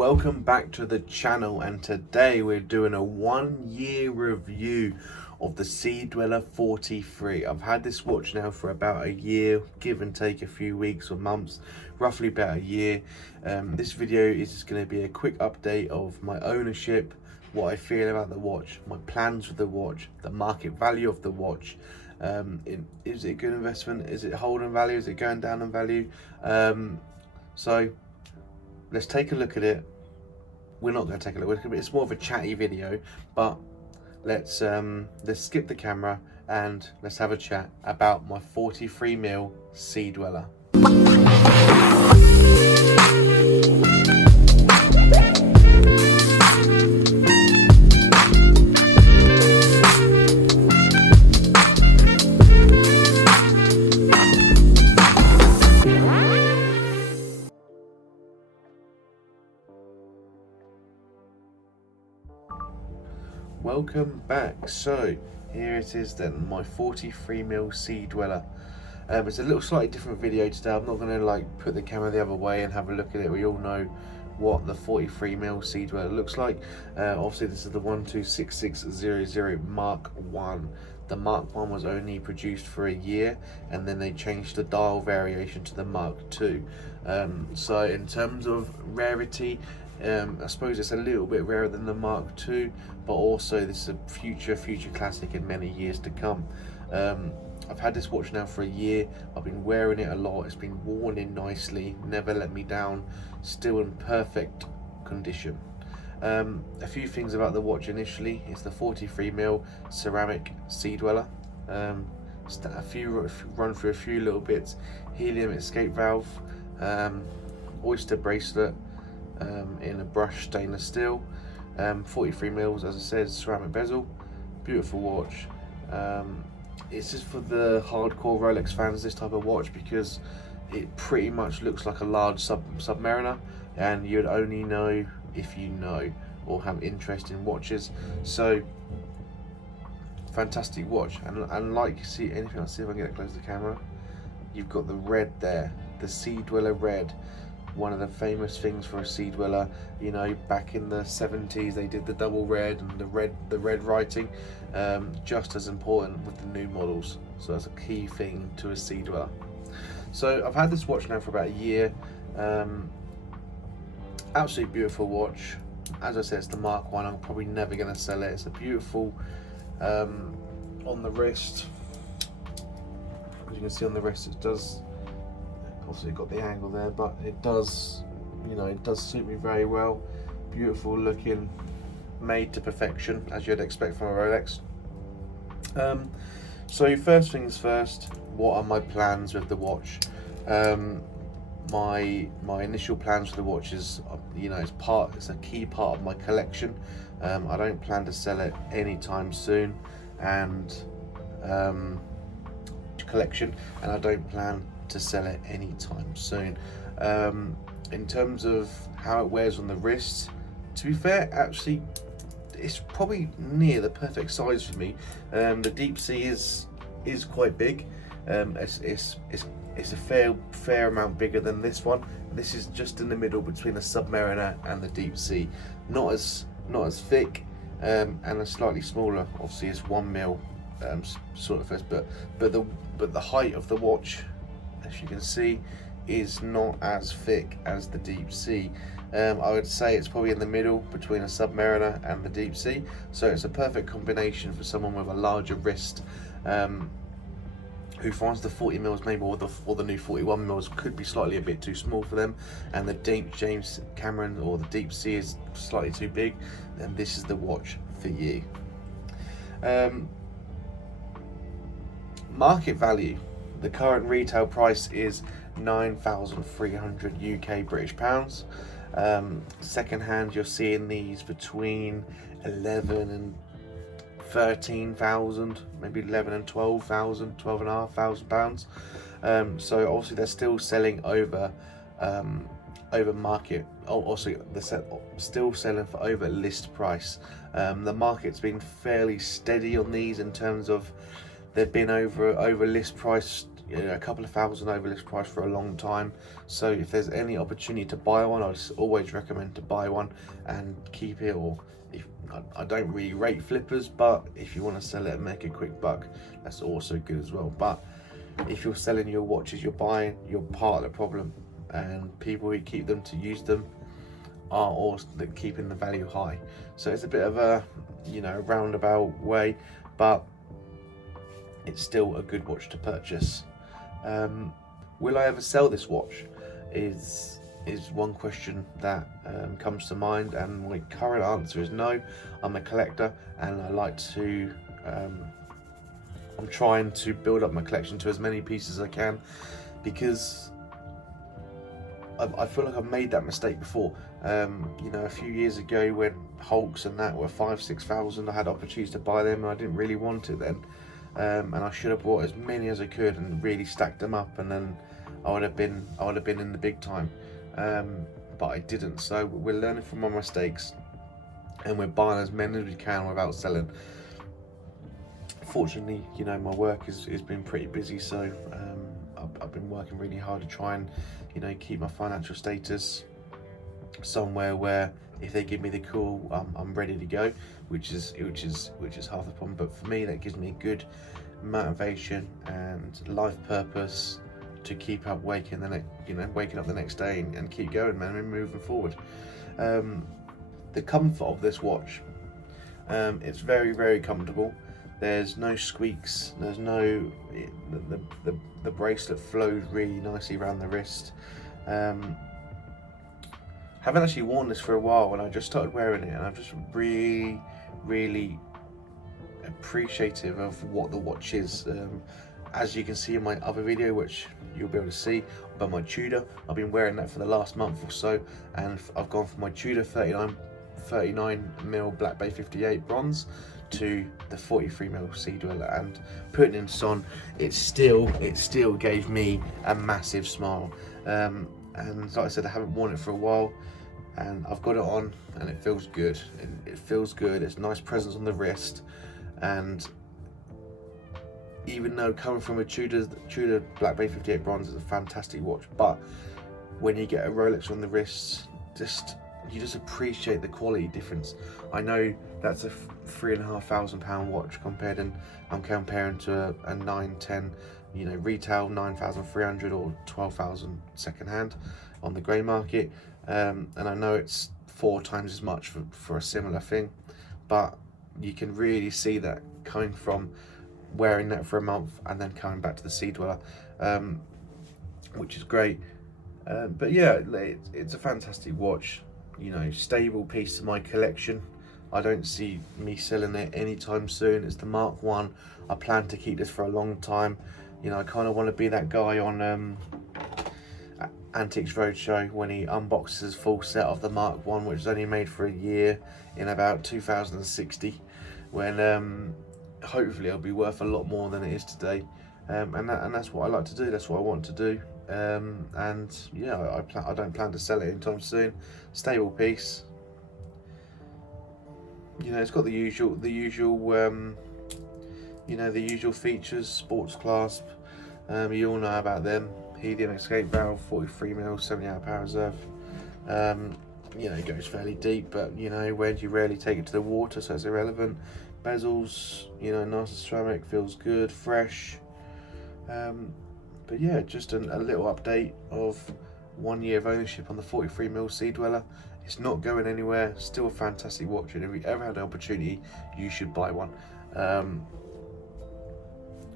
Welcome back to the channel, and today we're doing a 1-year review of the Sea Dweller 43. I've had this watch now for about a year, give and take a few weeks or months, roughly about a year. This video is just going to be a quick update of my ownership, what I feel about the watch, my plans for the watch, the market value of the watch. Is it a good investment? Is it holding value? Is it going down in value? So let's take a look at it. We're not going to take a look. It's more of a chatty video, but let's skip the camera and let's have a chat about my 43mm Sea Dweller. Welcome back. So here it is then, my 43mm Sea Dweller. It's a little slightly different video today. I'm not going to like put the camera the other way and have a look at it. We all know what the 43mm Sea Dweller looks like. Obviously this is the 126600 Mark 1. The Mark 1 was only produced for a year, and then they changed the dial variation to the Mark 2. So in terms of rarity, I suppose it's a little bit rarer than the Mark II, but also this is a future classic in many years to come. I've had this watch now for a year. I've been wearing it a lot. It's been worn in nicely, never let me down, still in perfect condition. A few things about the watch initially. It's the 43mm ceramic Sea Dweller. Run through a few little bits. Helium escape valve, oyster bracelet, in a brushed stainless steel, 43mm, as I said, ceramic bezel. Beautiful watch. It's just for the hardcore Rolex fans, this type of watch, because it pretty much looks like a large Submariner, and you'd only know if you know or have interest in watches. So fantastic watch. And like you see, anything, I'll see if I can get close to the camera, you've got the red there, the Sea Dweller red. One of the famous things for a Sea Dweller, you know, back in the 70s they did the double red and the red writing. Just as important with the new models, so that's a key thing to a Sea Dweller. So I've had this watch now for about a year. Absolutely beautiful watch. As I said, it's the Mark 1. I'm probably never going to sell it. It's a beautiful on the wrist. As you can see on the wrist, it does, obviously got the angle there, but it does, you know, it does suit me very well. Beautiful looking, made to perfection, as you'd expect from a Rolex. So first things first, what are my plans with the watch? My initial plans for the watch is, you know, it's a key part of my collection. I don't plan to sell it anytime soon, and collection, and I don't plan to sell it anytime soon. In terms of how it wears on the wrist, to be fair, actually it's probably near the perfect size for me. The deep sea is quite big. It's a fair amount bigger than this one. This is just in the middle between the Submariner and the deep sea. Not as thick, and a slightly smaller. Obviously it's 1mm sort of first, but the height of the watch, as you can see, is not as thick as the deep sea. I would say it's probably in the middle between a Submariner and the deep sea, so it's a perfect combination for someone with a larger wrist, who finds the 40mm maybe, or the new 41mm could be slightly a bit too small for them, and the James Cameron or the deep sea is slightly too big. Then this is the watch for you. Market value. The current retail price is 9,300 UK British pounds. Second hand, you're seeing these between 11 and 13,000, maybe 11 and 12,000, 12,500 pounds. So obviously they're still selling over market. Also, they're still selling for over list price. The market's been fairly steady on these in terms of they've been over list price, a couple of thousand over list price for a long time. So if there's any opportunity to buy one, I always recommend to buy one and keep it. Or if I don't really rate flippers, but if you want to sell it and make a quick buck, that's also good as well. But if you're selling your watches, you're part of the problem, and people who keep them to use them are also keeping the value high. So it's a bit of a roundabout way, but it's still a good watch to purchase. Will I ever sell this watch is one question that comes to mind, and my current answer is no. I'm a collector, and I like to I'm trying to build up my collection to as many pieces as I can, because I feel like I've made that mistake before. A few years ago when Hulks and that were 5,000-6,000, I had opportunities to buy them and I didn't really want it then. And I should have bought as many as I could and really stacked them up, and then I would have been in the big time. But I didn't. So we're learning from our mistakes, and we're buying as many as we can without selling. Fortunately, my work has been pretty busy, so I've been working really hard to try and keep my financial status somewhere where if they give me the call, I'm ready to go, which is half the problem. But for me, that gives me a good motivation and life purpose to keep up waking up the next day and keep going, man, and moving forward. The comfort of this watch, it's very, very comfortable. There's no squeaks. There's no the bracelet flows really nicely around the wrist. Haven't actually worn this for a while, and I just started wearing it, and I'm just really, really appreciative of what the watch is. As you can see in my other video, which you'll be able to see, about my Tudor, I've been wearing that for the last month or so, and I've gone from my Tudor 39mm Black Bay 58 bronze to the 43mm Sea Dweller, and putting this on, it still gave me a massive smile. And like I said, I haven't worn it for a while, and I've got it on, and it feels good. It feels good. It's a nice presence on the wrist, and even though coming from a Tudor Black Bay 58 bronze is a fantastic watch, but when you get a Rolex on the wrist, you just appreciate the quality difference. I know that's a £3,500 watch I'm comparing to a 910, retail 9,300 or 12,000 secondhand on the grey market, and I know it's 4 times as much for a similar thing, but you can really see that coming from wearing that for a month and then coming back to the Sea Dweller, which is great. But yeah, it's a fantastic watch. Stable piece to my collection. I don't see me selling it anytime soon. It's the Mark 1. I plan to keep this for a long time. I kind of want to be that guy on Antiques Roadshow when he unboxes his full set of the Mark 1, which is only made for a year, in about 2060, when hopefully it'll be worth a lot more than it is today. And that's what I like to do. That's what I want to do. And yeah, I don't plan to sell it anytime soon. Stable piece. It's got the usual features. Sports clasp. You all know about them. Helium escape valve, 43mm, 70-hour power reserve. It goes fairly deep, but where do you rarely take it to the water, so it's irrelevant. Bezels, nice ceramic, feels good, fresh. But yeah, just a little update of 1 year of ownership on the 43mm Sea Dweller. It's not going anywhere. Still a fantastic watch, and if you ever had an opportunity, you should buy one.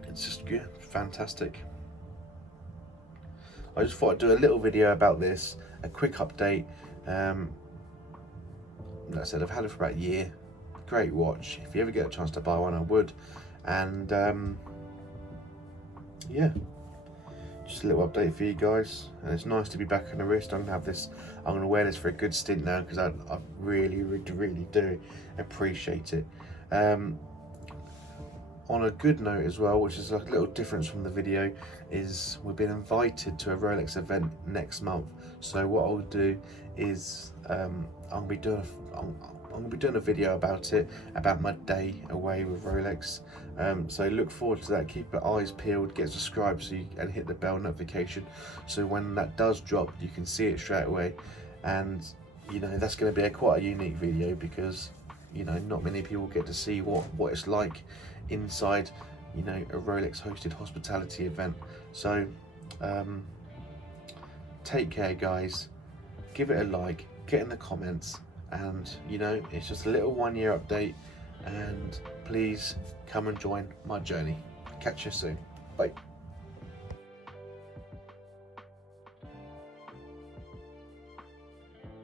It's just fantastic. I just thought I'd do a little video about this, a quick update. Like I said, I've had it for about a year. Great watch. If you ever get a chance to buy one, I would. And yeah, just a little update for you guys. And it's nice to be back on the wrist. I'm gonna wear this for a good stint now, because I really, really, really do appreciate it. On a good note as well, which is like a little difference from the video, is we've been invited to a Rolex event next month. So what I'll do is I'm going to be doing a video about it, about my day away with Rolex. So look forward to that. Keep your eyes peeled, get subscribed and hit the bell notification, so when that does drop, you can see it straight away. And you know, that's going to be quite a unique video, because you know, not many people get to see what it's like inside, you know, a Rolex hosted hospitality event. So take care, guys. Give it a like, get in the comments, and you know, it's just a little 1 year update, and please come and join my journey. Catch you soon. Bye.